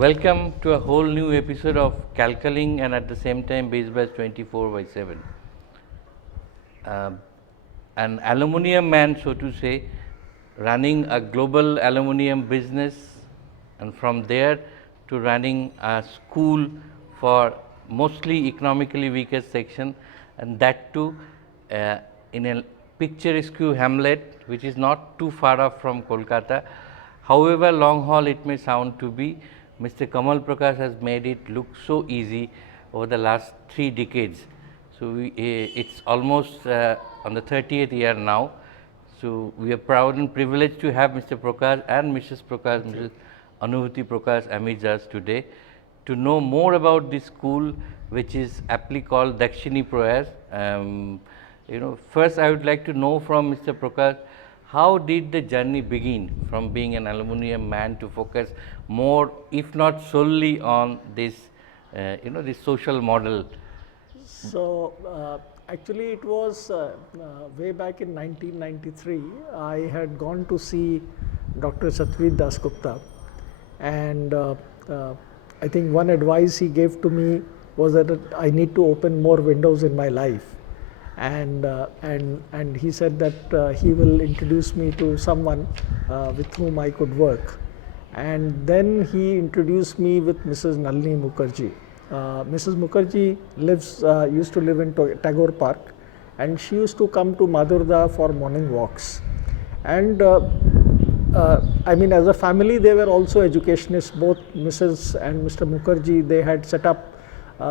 Welcome to a whole new episode of Calculating and at the same time BaseBus 24/7. An aluminium man, so to say, running a global aluminium business, and from there to running a school for mostly economically weakest section, and that too in a picturesque hamlet which is not too far off from Kolkata. However long haul it may sound to be, Mr. Kamal Prakash has made it look so easy over the last 3 decades. So, it's almost on the 30th year now. So, we are proud and privileged to have Mr. Prakash and Mrs. Prakash, Mrs. Anubhuti Prakash amidst us today to know more about this school, which is aptly called Dakshini Prayas. First I would like to know from Mr. Prakash, how did the journey begin from being an aluminium man to focus more, if not solely on this, this social model? So, actually it was way back in 1993, I had gone to see Dr. Satyajit Dasgupta, and I think one advice he gave to me was that I need to open more windows in my life, and he said that he will introduce me to someone with whom I could work, and then he introduced me with Mrs. Nalini Mukherjee. Mrs. Mukherjee used to live in Tagore Park, and she used to come to Madurda for morning walks. And I mean, as a family, they were also educationists. Both Mrs. and Mr. Mukherjee, they had set up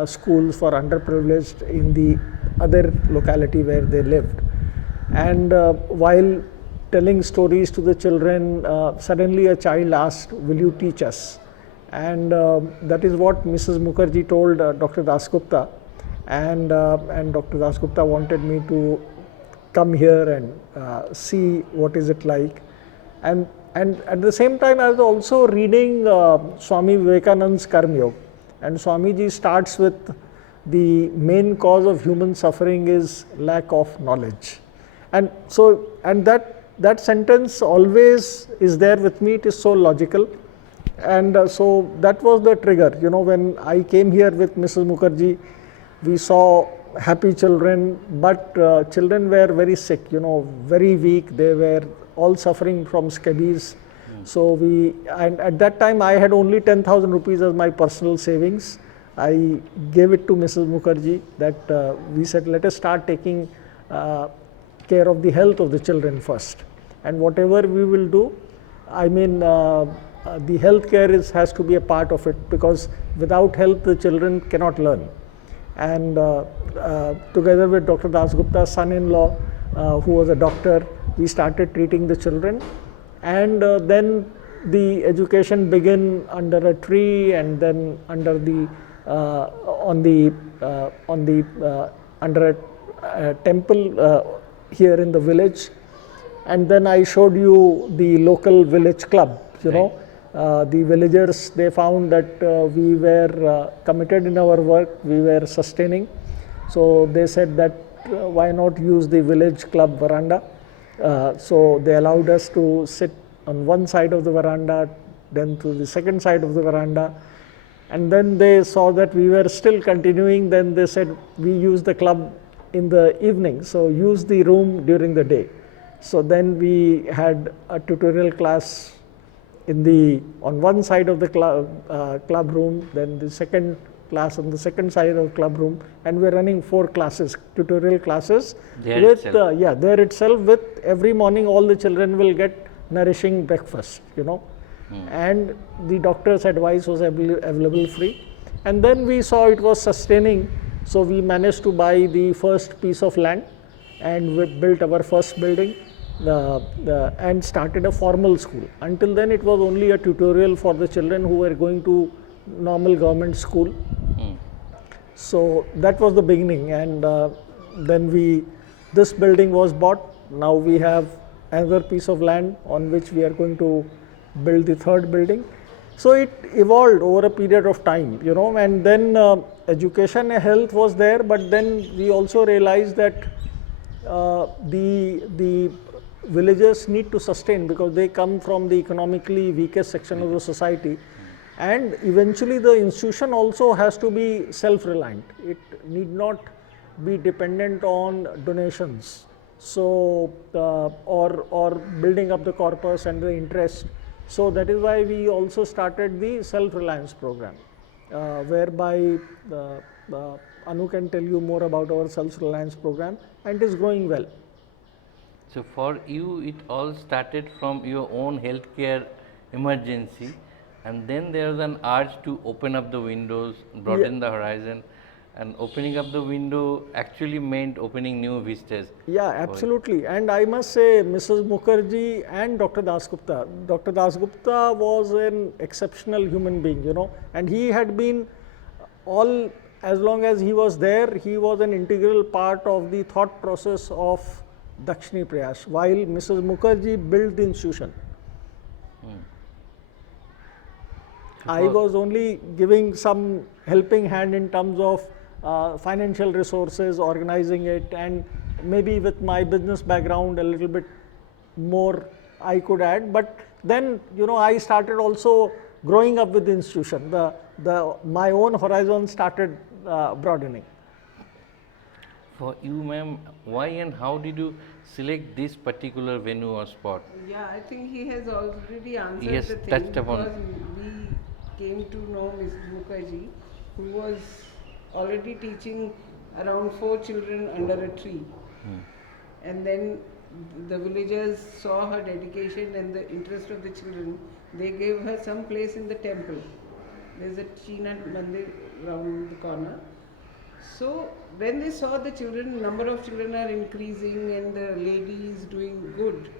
schools for underprivileged in the other locality where they lived. And while telling stories to the children, suddenly a child asked, "Will you teach us?" And that is what Mrs. Mukherjee told Dr. Dasgupta, and Dr. Dasgupta wanted me to come here and see what is it like. And at the same time, I was also reading Swami Vivekananda's Karma Yoga, and Swamiji starts with the main cause of human suffering is lack of knowledge, and so that sentence always is there with me. It is so logical. And so that was the trigger. When I came here with Mrs. Mukherjee, we saw happy children, but children were very sick, very weak. They were all suffering from scabies. So and at that time I had only 10,000 rupees as my personal savings. I gave it to Mrs. Mukherjee that we said, let us start taking care of the health of the children first. And whatever we will do, I mean, the healthcare has to be a part of it, because without health the children cannot learn. And together with Dr. Dasgupta's son-in-law, who was a doctor, we started treating the children, and then the education began under a tree, and then under the under a temple here in the village. And then I showed you the local village club. The villagers, they found that we were committed in our work, we were sustaining. So they said that why not use the village club veranda. So they allowed us to sit on one side of the veranda, then to the second side of the veranda. And then they saw that we were still continuing. Then they said, we use the club in the evening, so use the room during the day. So then we had a tutorial class on one side of the club room, then the second class on the second side of the club room, and we're running 4 classes, tutorial classes. There itself, with every morning all the children will get nourishing breakfast, and the doctor's advice was available free. And then we saw it was sustaining, so we managed to buy the first piece of land, and we built our first building. And started a formal school. Until then it was only a tutorial for the children who were going to normal government school. So that was the beginning, and then this building was bought. Now we have another piece of land on which we are going to build the third building. So it evolved over a period of time, and then education and health was there, but then we also realized that the villagers need to sustain, because they come from the economically weakest section of the society. And eventually the institution also has to be self-reliant. It need not be dependent on donations. So, or building up the corpus and the interest. So that is why we also started the self-reliance program, whereby Anu can tell you more about our self-reliance program, and it is growing well. So for you, it all started from your own healthcare emergency, and then there was an urge to open up the windows, broaden the horizon, and opening up the window actually meant opening new vistas. Yeah, absolutely. And I must say, Mrs. Mukherjee and Dr. Dasgupta. Dr. Dasgupta was an exceptional human being, you know, and he had been all, as long as he was there, he was an integral part of the thought process of Dakshini Prayash, while Mrs. Mukherjee built the institution. I was only giving some helping hand in terms of financial resources, organizing it, and maybe with my business background a little bit more I could add. But then, you know, I started also growing up with the institution. My own horizon started broadening. For you, ma'am, why and how did you select this particular venue or spot? Yeah, I think he has already answered Yes, the thing, touched upon. because we came to know Mrs. Mukherjee, who was already teaching around 4 children under a tree. And then the villagers saw her dedication and the interest of the children. They gave her some place in the temple. There's a China Mandir around the corner. So when they saw the children, number of children are increasing and the lady is doing good.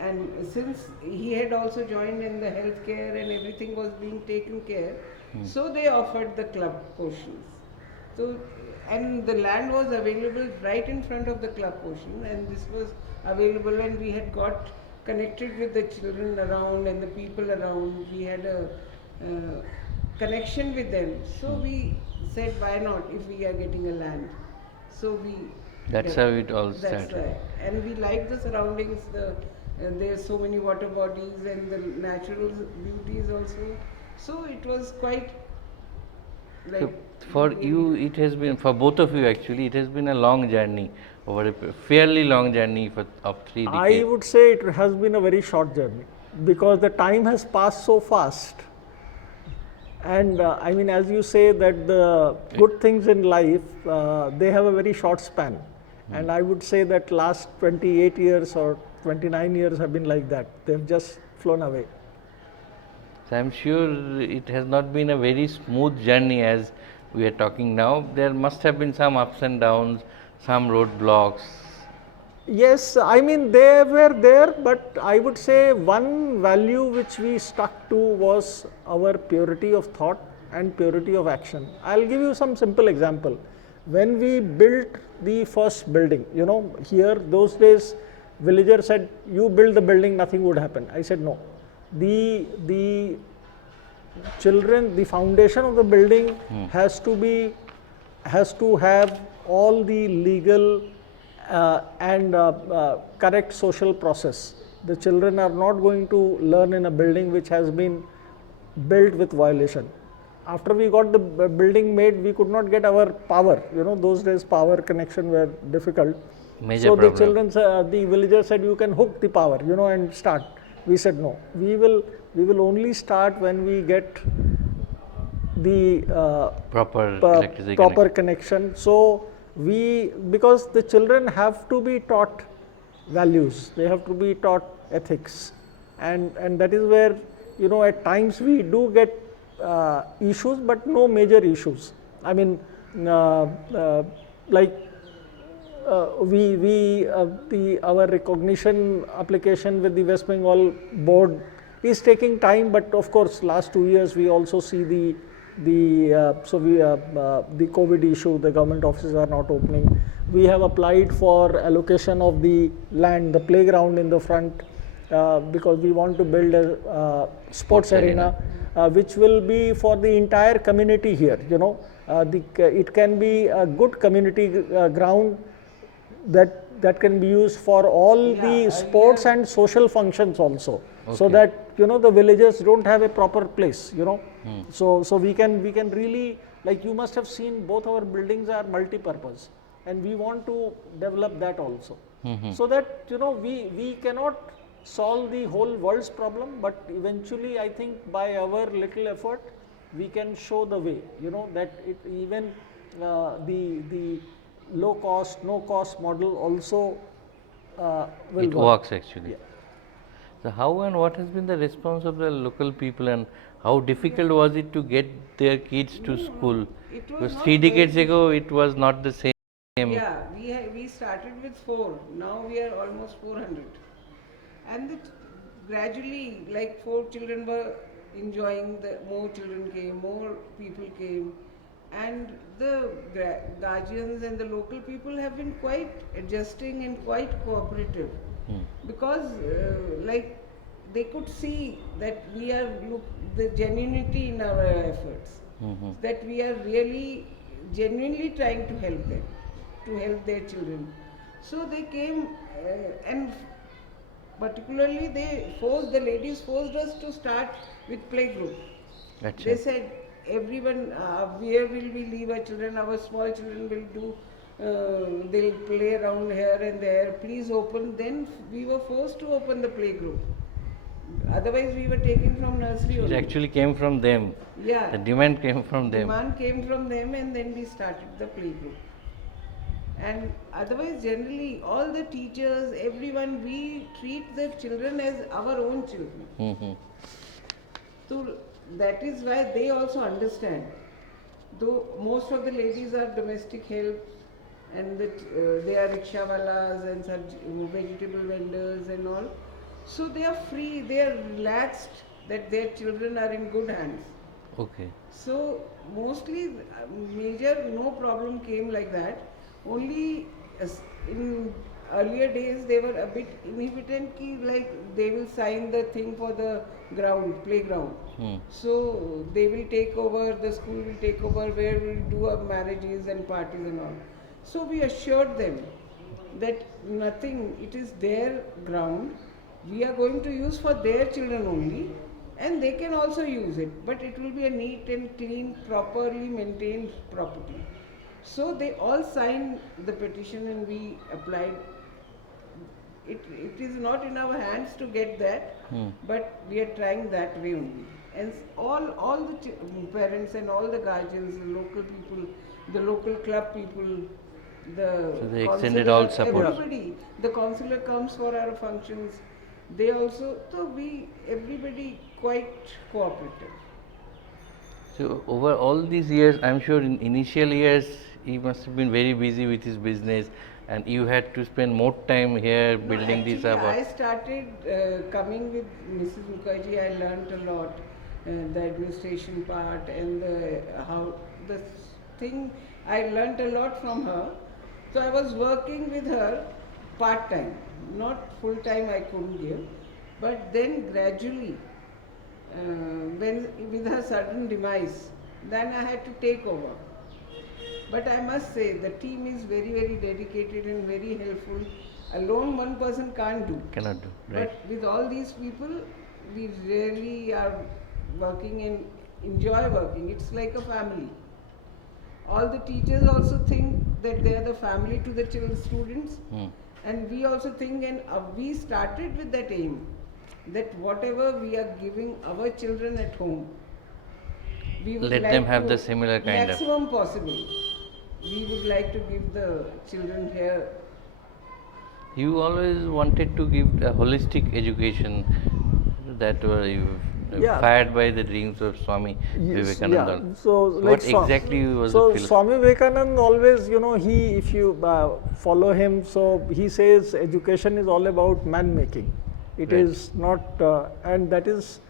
And since he had also joined in the healthcare and everything was being taken care, so they offered the club portions. So, and the land was available right in front of the club portion, and this was available, and we had got connected with the children around and the people around. We had a connection with them. So we said, why not if we are getting a land? So we. That's how it all That's started. right. And we like the surroundings. There's so many water bodies and the natural beauties also. So it was quite like. So for you, it has been, for both of you actually, it has been a long journey, over a fairly long journey of 3 I decades. would say it has been a very short journey, because the time has passed so fast. And I mean, as you say, that the good things in life, they have a very short span. And I would say that last 28 years or 29 years have been like that. They've just flown away. So I'm sure it has not been a very smooth journey as we are talking now. There must have been some ups and downs, some roadblocks. Yes, I mean, they were there, but I would say one value which we stuck to was our purity of thought and purity of action. I'll give you some simple example. When we built the first building, you know, here those days, villagers said, you build the building, nothing would happen. I said, no. The children, the foundation of the building has to have all the legal and correct social process. The children are not going to learn in a building which has been built with violation. After we got the building made, we could not get our power. You know, those days power connection were difficult. Major So problem. the children, the villagers said, you can hook the power, you know, and start. We said no. We will only start when we get the Proper electricity proper connection. So because the children have to be taught values, they have to be taught ethics, and that is where, you know, at times we do get issues, but no major issues. I mean, like our recognition application with the West Bengal board is taking time, but of course last 2 years we also see the COVID issue. The government offices are not opening. We have applied for allocation of the land, the playground in the front, because we want to build a sports arena, which will be for the entire community here. You know, it can be a good community ground that can be used for all the sports and social functions also. so Okay. that the villagers don't have a proper place. So we can really, like, you must have seen both our buildings are multi-purpose, and we want to develop that also, so that we cannot solve the whole world's problem, but eventually I think by our little effort we can show the way, that it even the low cost, no cost model also will It work. works actually. Yeah. So how and what has been the response of the local people, and how difficult was it to get their kids to school? It was Because not 3 decades very ago it was not the same. Yeah, we started with 4. Now we are almost 400, and gradually, like 4 children were enjoying. The more children came, more people came, and the guardians and the local people have been quite adjusting and quite cooperative, because like they could see that we are the genuinity in our efforts, that we are really genuinely trying to help them, to help their children. So they came, and particularly the ladies forced us to start with playgroup. Achha. They said, everyone, where will we leave our children? Our small children will do, they'll play around here and there. Please open. Then we were forced to open the playgroup. Otherwise, we were taken from nursery It only. actually came from them. Yeah. The demand came from them. Demand came from them, and then we started the playgroup. And otherwise, generally, all the teachers, everyone, we treat the children as our own children. Mhm. So that is why they also understand. Though most of the ladies are domestic help, and they are rickshawalas and such vegetable vendors and all, so they are free, they are relaxed that their children are in good hands. Okay. So mostly major no problem came like that. Only in earlier days they were a bit inhibitant ki, like they will sign the thing for the playground. So they will take over, the school will take over, where we'll do our marriages and parties and all. So we assured them that nothing, it is their ground, we are going to use for their children only, and they can also use it, but it will be a neat and clean, properly maintained property. So they all signed the petition and we applied. It is not in our hands to get that, but we are trying that way only. And all the parents and all the guardians, the local people, the local club people, the So they extended all support. everybody, the councillor comes for our functions. They also, so everybody quite cooperative. So over all these years, I'm sure in initial years he must have been very busy with his business, and you had to spend more time here building No, this actually, up. I started coming with Mrs. Mukherjee. I learnt a lot, the administration part and how the thing. I learnt a lot from her. So I was working with her part time, not full time. I couldn't give, but then gradually, when with her sudden demise, then I had to take over. But I must say, the team is very, very dedicated and very helpful. Alone, one person can't do. Cannot do, right? But with all these people, we really are working and enjoy working. It's like a family. All the teachers also think that they are the family to the students. And we also think, and we started with that aim, that whatever we are giving our children at home, we would Let like them have to the similar kind of. maximum possible. We would like to give the children here. You always wanted to give a holistic education. That were you Yeah. fired by the dreams of Swami Yes, Vivekananda. yeah. So, what exactly was so the philosophy? Swami Vivekananda always, if you follow him, so he says education is all about man making. It Right. is not, and that is,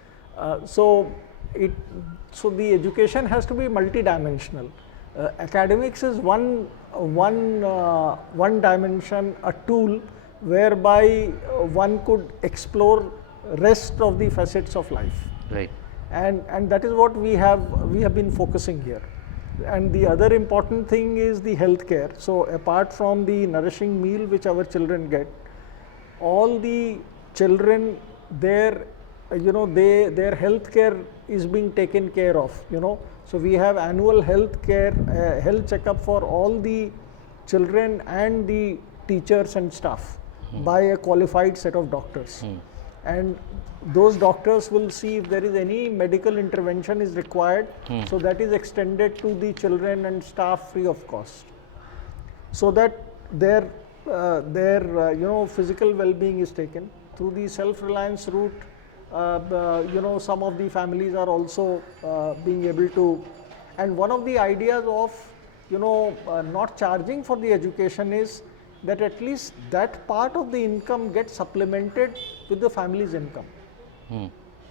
so the education has to be multidimensional. Academics is one dimension, a tool whereby one could explore rest of the facets of life. Right. And that is what we have been focusing here. And the other important thing is the healthcare. So apart from the nourishing meal which our children get, all the children, their their health care is being taken care of, so we have annual health care, health checkup for all the children and the teachers and staff by a qualified set of doctors. And those doctors will see if there is any medical intervention is required, so that is extended to the children and staff free of cost, so that their physical well-being is taken through the self-reliance route. Some of the families are also being able to, and one of the ideas of not charging for the education is that at least that part of the income gets supplemented with the family's income.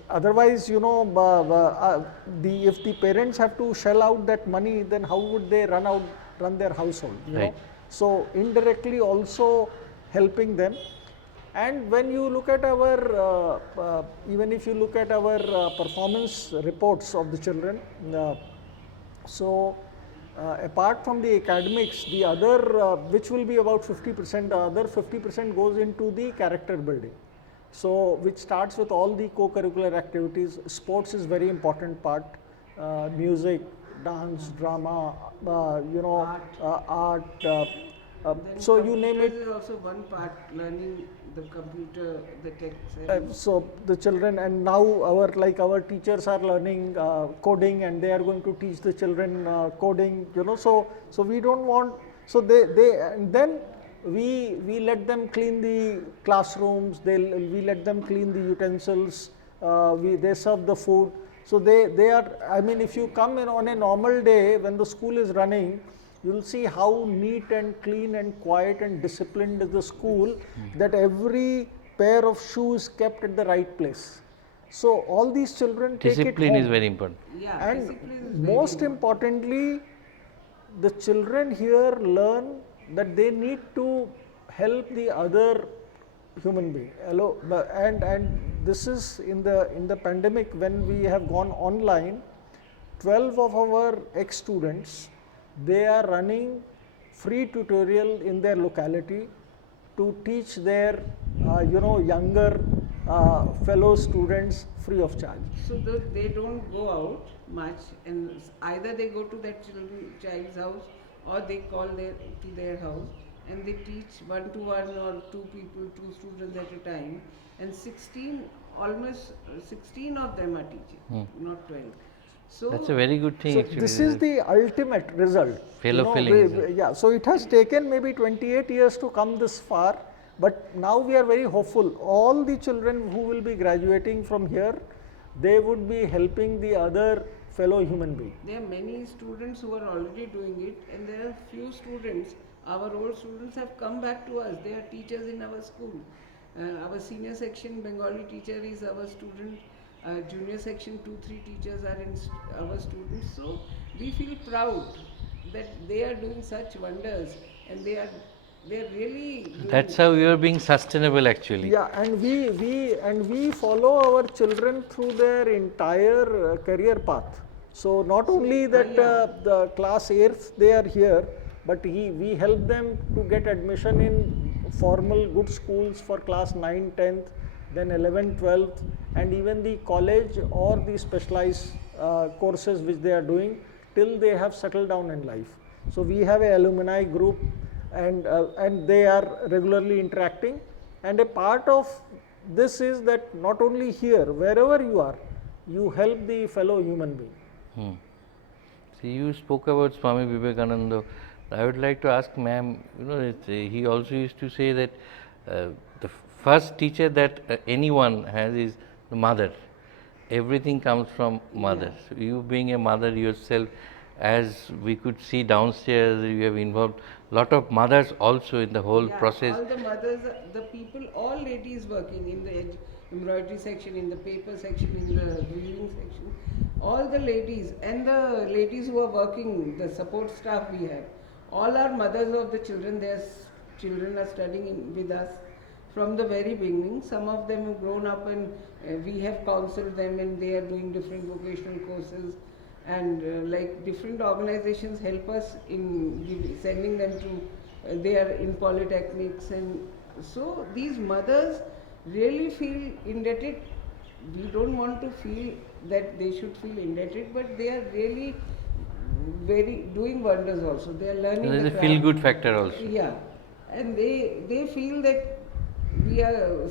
Otherwise, if the parents have to shell out that money, then how would they run their household? Right. So indirectly also helping them. And when you look at our, even if you look at our performance reports of the children, apart from the academics, the other, which will be about 50%, the other 50% goes into the character building. So, which starts with all the co-curricular activities. Sports is very important part, music, dance, drama, art. So you name it. There is also one part, learning the computer, the tech. So the children, and now our teachers are learning coding, and they are going to teach the children coding. So we don't want, so and then we let them clean the classrooms. We let them clean the utensils. They serve the food. So they are. I mean, if you come in on a normal day when the school is running, you will see how neat and clean and quiet and disciplined is the school, that every pair of shoes kept at the right place. So all these children take it Discipline home. is very important. Yeah, And discipline is very most important. importantly, the children here learn that they need to help the other human being. And this is in the pandemic, when we have gone online, 12 of our ex-students, they are running free tutorial in their locality to teach their younger fellow students free of charge. So they don't go out much, and either they go to that child's house, or they call to their house, and they teach 1-to-1 or 2 students at a time, and almost 16 of them are teaching, not 12. So That's a very good thing So actually. this is the ultimate result. Fellow feelings. Yeah. So it has taken maybe 28 years to come this far, but now we are very hopeful. All the children who will be graduating from here, they would be helping the other fellow human being. there are many students who are already doing it, and there are few students, our old students have come back to us. They are teachers in our school. Our senior section Bengali teacher is our student. Junior section 2-3 teachers are our students. So we feel proud that they are doing such wonders, and they are really doing. That's how you are being sustainable actually. Yeah, and we follow our children through their entire career path. So not only that the class 8th they are here, but we help them to get admission in formal good schools for class 9, 10th, then 11th, 12th, and even the college or the specialized courses which they are doing till they have settled down in life. So we have a alumni group, and they are regularly interacting, and a part of this is that not only here, wherever you are, you help the fellow human being. See, you spoke about Swami Vivekananda. I would like to ask ma'am, he also used to say that the first teacher that anyone has is the mother. Everything comes from mother. So you being a mother yourself, as we could see downstairs, you have involved lot of mothers also in the whole process. All the mothers, the people, all ladies working in the embroidery section, in the paper section, in the weaving section, all the ladies, and the ladies who are working, the support staff we have, all are mothers of the children. Their children are studying with us from the very beginning. Some of them have grown up, and we have counseled them, and they are doing different vocational courses, and like different organizations help us in sending them to, they are in polytechnics, and so these mothers really feel indebted we don't want to feel that they should feel indebted, but they are really very doing wonders also. They are learning. There is the a feel craft. good factor also. Yeah, and they feel that we are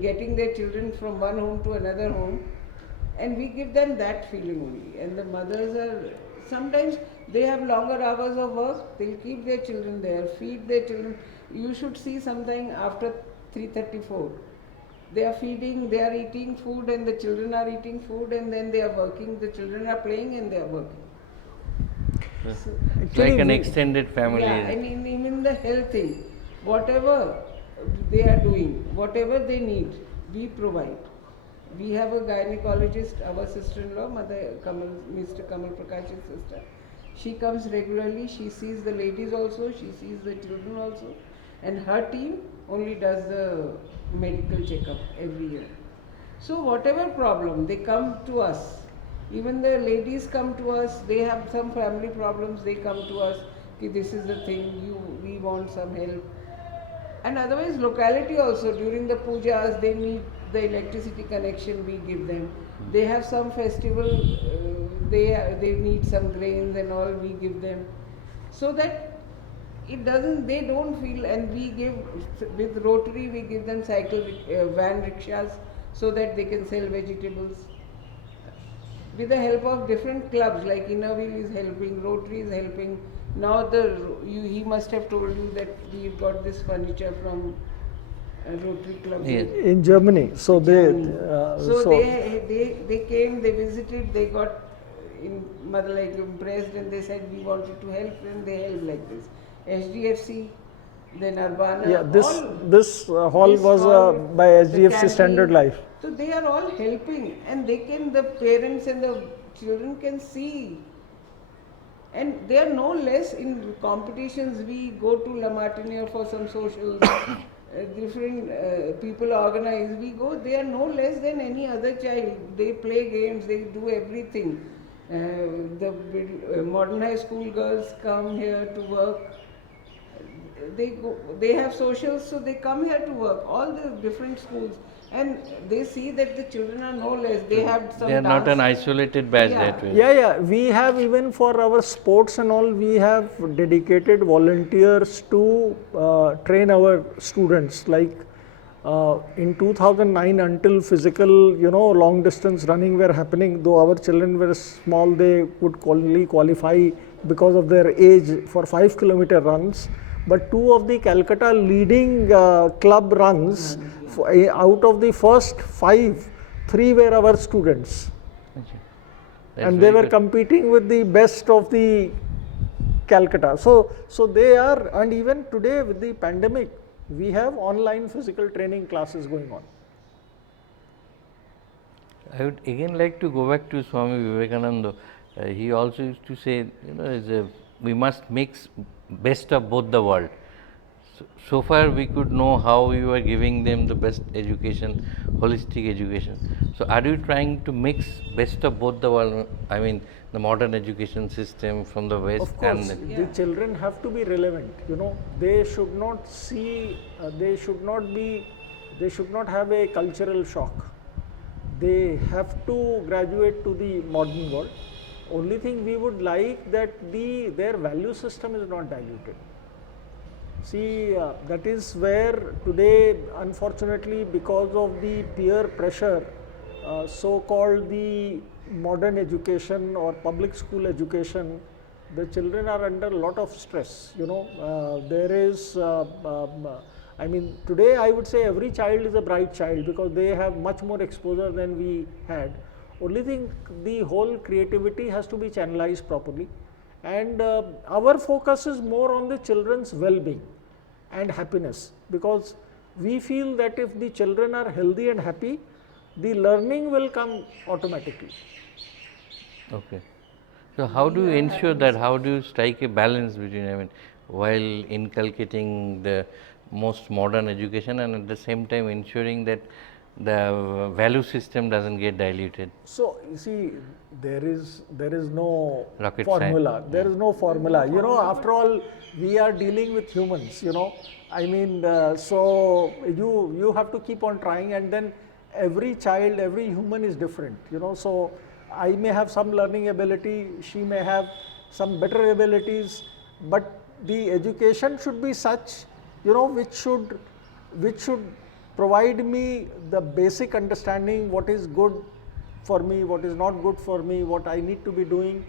getting their children from one home to another home, and we give them that feeling only. And the mothers are sometimes they have longer hours of work. They'll keep their children there, feed their children. You should see sometime after 3:34. They are feeding, they are eating food, and the children are eating food, and then they are working. The children are playing and they are working. It's So, like an we- extended family. yeah, and even the health thing, whatever they are doing, whatever they need, we provide. We have a gynecologist, our sister-in-law, Mother Kamal, Mr. Kamal Prakash's sister. She comes regularly. She sees the ladies also. She sees the children also, and her team only does the medical checkup every year. So whatever problem, they come to us. Even the ladies come to us. They have some family problems. They come to us. Ki this is the thing. We want some help. And otherwise, locality also during the pujas, they need the electricity connection. We give them. They have some festival. They need some grains and all. We give them, so that it doesn't. They don't feel. And we give with Rotary. We give them van rickshaws so that they can sell vegetables. With the help of different clubs, like Innerville is helping, Rotary is helping. Now he must have told you that we got this furniture from Rotary Club. Yes. in Germany. So they, So they came, they visited, they got like impressed, and they said we wanted to help, and they helped like this. SDFC, then Urbana. yeah, all, this hall this was hall, by the SGFC Standard canteen. Life. So they are all helping, and the parents and the children can see. And they are no less in competitions. We go to La Martiniere for some socials, different people organize. We go, they are no less than any other child. They play games, they do everything. The modern high school girls come here to work. They have socials, so they come here to work. All the different schools, and they see that the children are no less. They have some. They are not dance. an isolated batch Yeah. that way. Yeah, we have even for our sports and all, we have dedicated volunteers to train our students. Like in 2009, until physical, long distance running were happening, though our children were small, they would only qualify because of their age for 5-kilometer runs. But two of the Calcutta leading club runs, out of the first 5, 3 were our students. That's And they very were good. competing with the best of the Calcutta. So they are, and even today with the pandemic, we have online physical training classes going on. I would again like to go back to Swami Vivekananda. He also used to say, we must mix best of both the world. So far we could know how you are giving them the best education, holistic education. So are you trying to mix best of both the world? I mean, the modern education system from the West Of course, and the children have to be relevant. They should not see, they should not have a cultural shock. They have to graduate to the modern world. Only thing we would like that their value system is not diluted. See, that is where today, unfortunately, because of the peer pressure, so-called the modern education or public school education, the children are under a lot of stress. There is, I mean, today I would say every child is a bright child because they have much more exposure than we had. Only thing, the whole creativity has to be channelized properly. And our focus is more on the children's well-being and happiness, because we feel that if the children are healthy and happy, the learning will come automatically. okay. So how do you ensure that? How do you strike a balance between, while inculcating the most modern education and at the same time ensuring that the value system doesn't get diluted? So you see, there is no Rocket formula. science. There is no formula. After all, we are dealing with humans. I mean, so you have to keep on trying, and then every child, every human is different, so I may have some learning ability, she may have some better abilities, but the education should be such, which should provide me the basic understanding what is good for me, what is not good for me, what I need to be doing,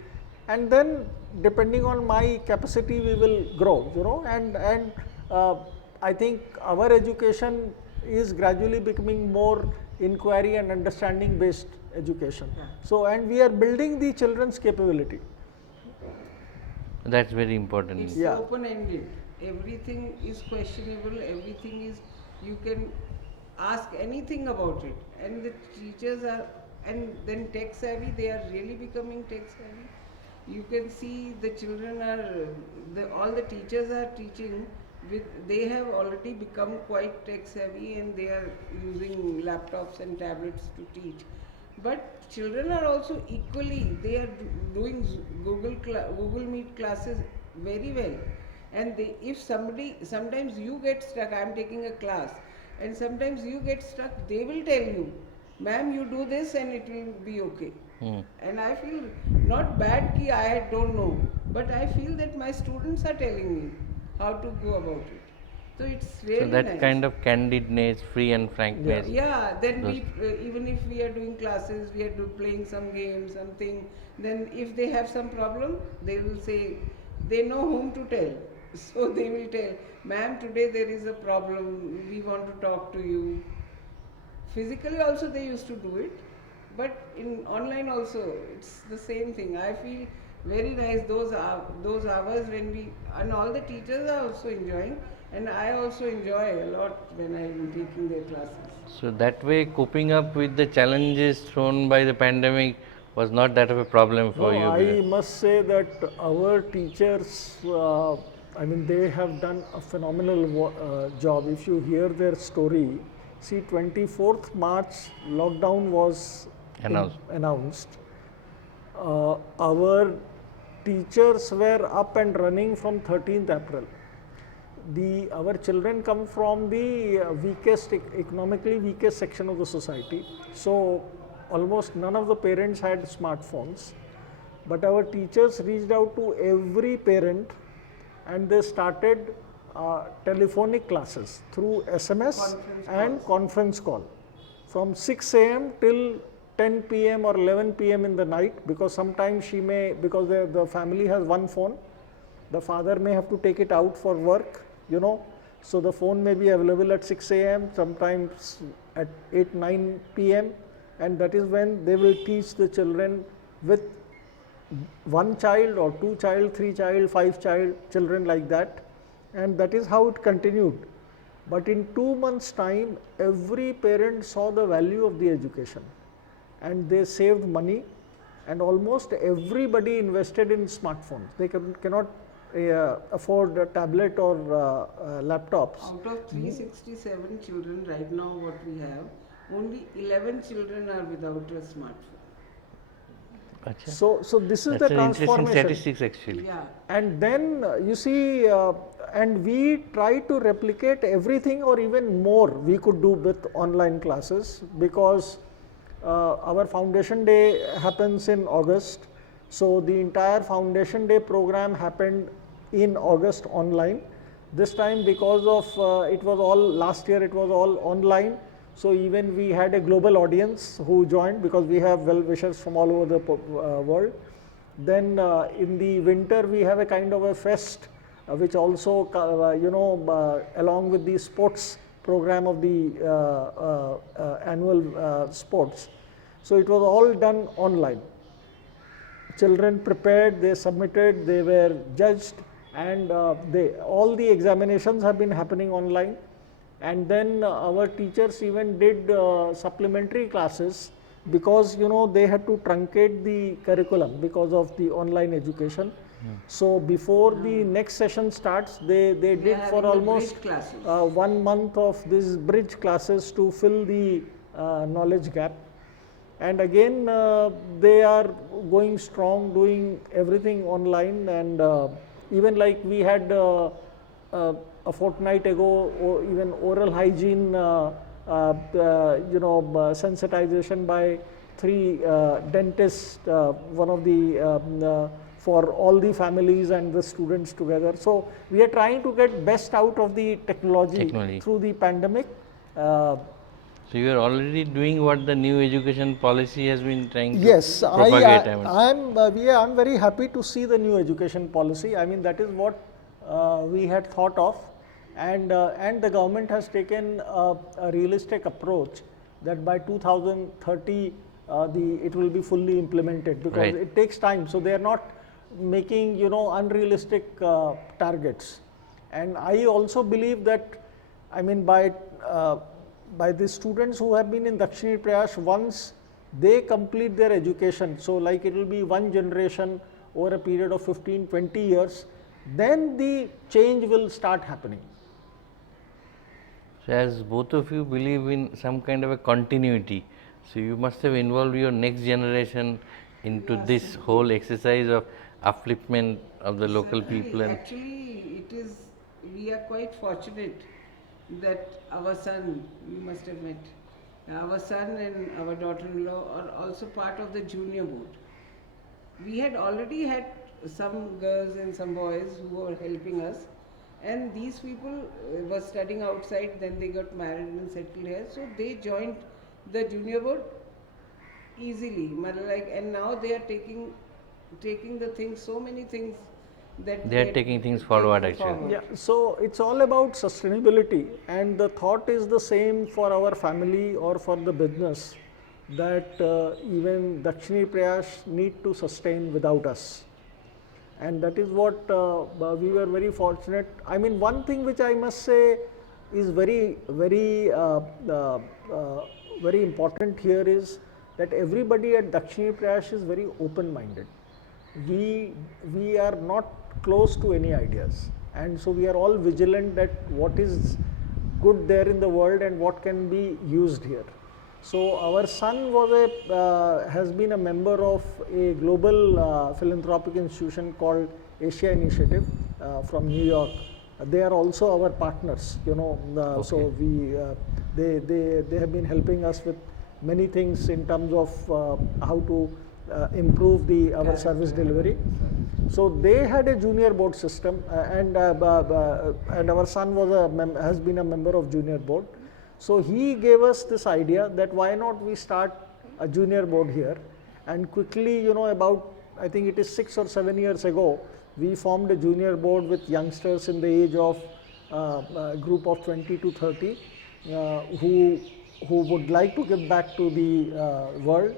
and then depending on my capacity we will grow, and I think our education is gradually becoming more inquiry and understanding based education. So, and we are building the children's capability. That's very important. It's Yeah. open-ended. Everything is questionable. Everything is, you can ask anything about it. And the teachers are, and then tech savvy, they are really becoming tech savvy. You can see the children are, all the teachers are teaching with, they have already become quite tech savvy and they are using laptops and tablets to teach. But children are also equally, they are doing Google Meet classes very well. And they, if somebody, sometimes you get stuck, I am taking a class, and sometimes you get stuck, they will tell you, ma'am, you do this and it will be okay. And I feel not bad ki I don't know, but I feel that my students are telling me how to go about it. So it's really So that nice. kind of candidness, free and frankness. Yeah, then we, even if we are doing classes, we are playing some game, something, then if they have some problem, they will say, they know whom to tell. So they will tell, ma'am, today there is a problem, we want to talk to you. Physically also they used to do it, but in online also it's the same thing. I feel very nice those hours when we, and all the teachers are also enjoying, and I also enjoy a lot when I am taking their classes. So that way, coping up with the challenges thrown by the pandemic was not that of a problem for No, you. I because- must say that our teachers, they have done a phenomenal job. If you hear their story, see, 24th March lockdown was announced. Our teachers were up and running from 13th April. Our children come from the economically weakest section of the society. So almost none of the parents had smartphones. But our teachers reached out to every parent and they started telephonic classes through SMS and conference call from 6 a.m. till 10 p.m. or 11 p.m. in the night, because sometimes because the family has one phone, the father may have to take it out for work, so the phone may be available at 6 a.m., sometimes at 8, 9 p.m. and that is when they will teach the children with one child or two child, three child, five children like that, and that is how it continued. But in 2 months' time, every parent saw the value of the education and they saved money, and almost everybody invested in smartphones. They cannot afford a tablet or laptops. Out of 367 children right now what we have, only 11 children are without a smartphone. Acha. So this is That's the an interesting transformation. statistics actually. Yeah. And then you see, and we try to replicate everything or even more we could do with online classes, because our Foundation Day happens in August. So the entire Foundation Day program happened in August online. This time, because of last year it was all online. So even we had a global audience who joined, because we have well-wishers from all over the world. Then in the winter we have a kind of a fest, which also along with the sports program of the annual sports. So it was all done online. Children prepared, they submitted, they were judged, and all the examinations have been happening online. And then our teachers even did supplementary classes, because they had to truncate the curriculum because of the online education. So before the next session starts, they did are for having the almost bridge classes. 1 month of these bridge classes to fill the knowledge gap. And again, they are going strong, doing everything online, and even like we had a fortnight ago, even oral hygiene sensitization by 3 dentists, one of the for all the families and the students together. So we are trying to get best out of the technology. Through the pandemic. So you are already doing what the new education policy has been trying to Yes, propagate. I'm very happy to see the new education policy. I mean, that is what we had thought of, and the government has taken a realistic approach that by 2030 it will be fully implemented, because Right. it takes time. So they are not making unrealistic targets, and I also believe that, I mean, by the students who have been in Dakshini Prayash, once they complete their education, so like it will be one generation over a period of 15-20 years, then the change will start happening. So as both of you believe in some kind of a continuity, so you must have involved your next generation into this whole exercise of upliftment of the local people. And Actually, we are quite fortunate that our son, you must have met, our son and our daughter-in-law are also part of the junior board. We had already had some girls and some boys who were helping us, and these people were studying outside, then they got married and settled here, so they joined the junior board easily. And now they are taking the things, so many things that they are taking things forward actually. Yeah, so it's all about sustainability, and the thought is the same for our family or for the business, that even Dakshini Prayash need to sustain without us. And that is what we were very fortunate. I mean, one thing which I must say is very important here is that everybody at Dakshini Prayash is very open-minded. We are not close to any ideas, and so we are all vigilant that what is good there in the world and what can be used here. So our son has been a member of a global philanthropic institution called Asia Initiative from New York. They are also our partners, Okay. So they have been helping us with many things in terms of how to improve our service delivery. So they had a junior board system, and our son has been a member of junior board. So he gave us this idea that why not we start a junior board here, and quickly, about, I think it is 6 or 7 years ago, we formed a junior board with youngsters in the age of a group of 20 to 30 who would like to give back to the world.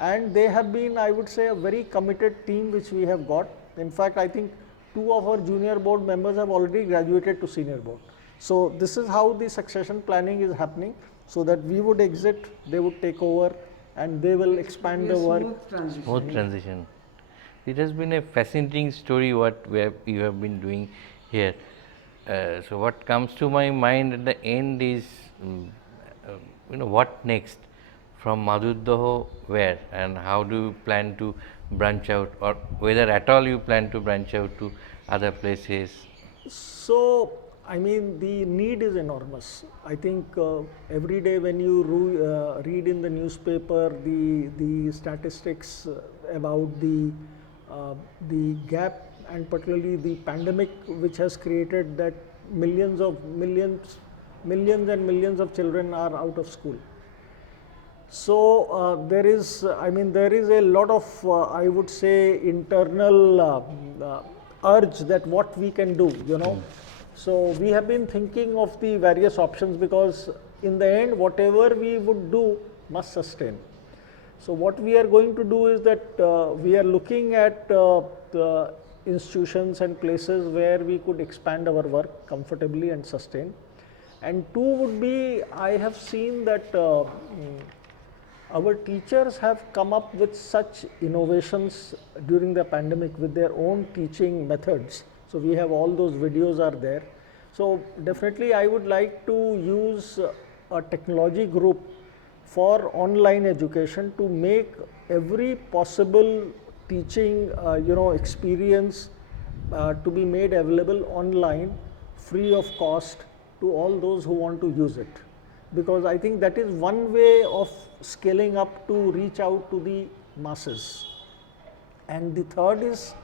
And they have been, I would say, a very committed team which we have got. In fact, I think 2 of our junior board members have already graduated to senior board. So this is how the succession planning is happening, so that we would exit, they would take over, and they will expand the work. Smooth transition. It has been a fascinating story what you have been doing here. So what comes to my mind at the end is, what next from Madhuddaho, where and how do you plan to branch out, or whether at all you plan to branch out to other places? So, I mean, the need is enormous. I think every day when you read in the newspaper the statistics about the gap, and particularly the pandemic, which has created that millions and millions of children are out of school. So there is a lot of I would say internal urge that what we can do, So we have been thinking of the various options, because in the end whatever we would do must sustain. So what we are going to do is that we are looking at the institutions and places where we could expand our work comfortably and sustain. And 2 would be, I have seen that our teachers have come up with such innovations during the pandemic with their own teaching methods. So we have all those videos are there. So definitely I would like to use a technology group for online education to make every possible teaching experience to be made available online free of cost to all those who want to use it. because I think that is one way of scaling up to reach out to the masses. And the third is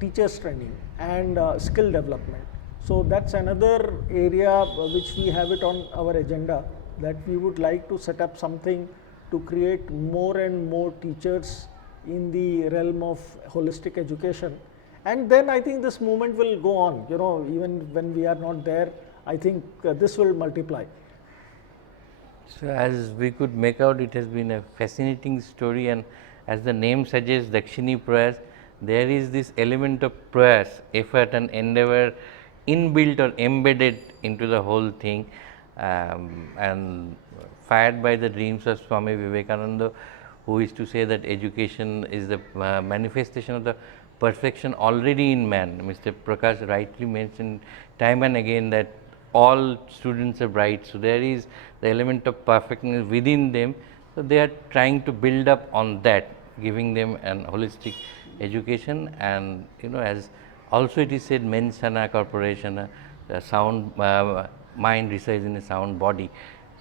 teachers training and skill development. So that's another area which we have it on our agenda, that we would like to set up something to create more and more teachers in the realm of holistic education. And then I think this movement will go on, you know, even when we are not there, I think this will multiply. So, as we could make out, it has been a fascinating story, and as the name suggests, Dakshini Prayas, there is this element of prayas, effort and endeavor inbuilt or embedded into the whole thing, and fired by the dreams of Swami Vivekananda, who is to say that education is the manifestation of the perfection already in man. Mr. Prakash rightly mentioned time and again that all students are bright, so there is the element of perfectness within them. So, they are trying to build up on that, giving them an holistic education, and you know, as also it is said, mens sana corporation, a sound mind resides in a sound body.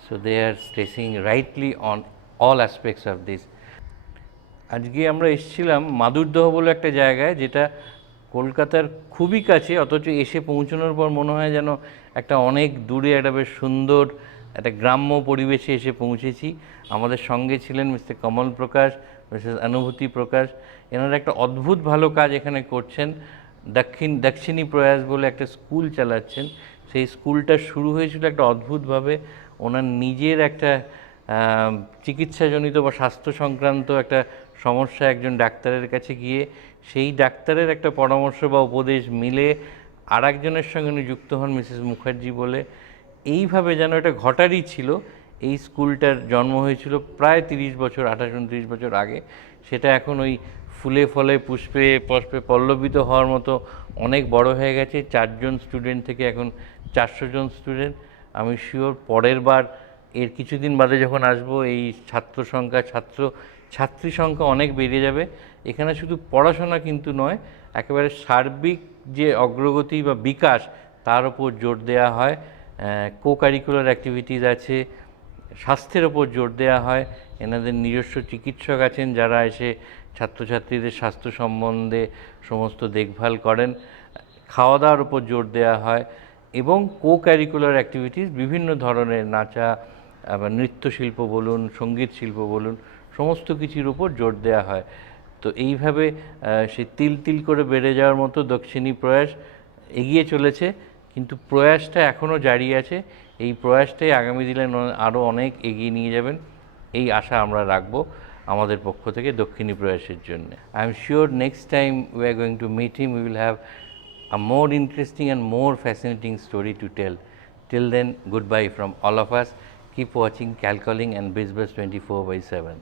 So, they are stressing rightly on all aspects of this. আজকে আমরা এসেছিলাম মাধুরদহ বলে একটা জায়গায়, যেটা কলকাতার খুবই কাছে, অথচ এসে পৌঁছানোর পর মনে হয় যেন একটা অনেক দূরে একটা বেশ সুন্দর একটা গ্রাম্য পরিবেশে এসে পৌঁছেছি। আমাদের সঙ্গে ছিলেন মিস্টার কমল প্রকাশ, মিসেস অনুভূতি প্রকাশ। এনারা একটা অদ্ভুত ভালো কাজ এখানে করছেন। দক্ষিণী প্রয়াস বলে একটা স্কুল চালাচ্ছেন। সেই স্কুলটা শুরু হয়েছিল একটা অদ্ভুতভাবে, ওনার নিজের একটা চিকিৎসাজনিত বা স্বাস্থ্য সংক্রান্ত একটা সমস্যা একজন ডাক্তারের কাছে গিয়ে, সেই ডাক্তারের একটা পরামর্শ বা উপদেশ মিলে আর একজনের সঙ্গে উনি যুক্ত হন, মিসেস মুখার্জি বলে। এইভাবে যেন এটা ঘটারই ছিল। এই স্কুলটার জন্ম হয়েছিল প্রায় 30 বছর, 28-29 বছর আগে। সেটা এখন ওই ফুলে ফলে পুষ্পে পুষ্পে পল্লবিত হওয়ার মতো অনেক বড় হয়ে গেছে। 4 জন স্টুডেন্ট থেকে এখন 400 জন স্টুডেন্ট। আমি শিওর পরের বার এর কিছুদিন বাদে যখন আসবো, এই ছাত্র সংখ্যা ছাত্রী সংখ্যা অনেক বেড়ে যাবে। এখানে শুধু পড়াশোনা কিন্তু নয়, একেবারে সার্বিক যে অগ্রগতি বা বিকাশ তার উপর জোর দেওয়া হয়। কো কারিকুলার অ্যাক্টিভিটিস আছে, স্বাস্থ্যের ওপর জোর দেওয়া হয়। এনাদের নিজস্ব চিকিৎসক আছেন যারা এসে ছাত্রছাত্রীদের স্বাস্থ্য সম্বন্ধে সমস্ত দেখভাল করেন। খাওয়া দাওয়ার উপর জোর দেওয়া হয়, এবং কো কারিকুলার অ্যাক্টিভিটিস বিভিন্ন ধরনের নাচা, আবার নৃত্যশিল্প বলুন, সঙ্গীত শিল্প বলুন, সমস্ত কিছুর উপর জোর দেওয়া হয়। তো এইভাবে সে তিল তিল করে বেড়ে যাওয়ার মতো দক্ষিণী প্রয়াস এগিয়ে চলেছে, কিন্তু প্রয়াসটা এখনও জারি আছে। এই প্রয়াসটাই আগামী দিনে আরও অনেক এগিয়ে নিয়ে যাবেন, এই আশা আমরা রাখবো আমাদের পক্ষ থেকে দক্ষিণী প্রয়াসের জন্য। I am sure next time we are going to meet him, we will have a more interesting and more fascinating story to tell. Till then, goodbye from all of us. Keep watching Calcalling and BizBuzz 24/7.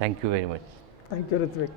Thank you very much. Thank you, Ritvik.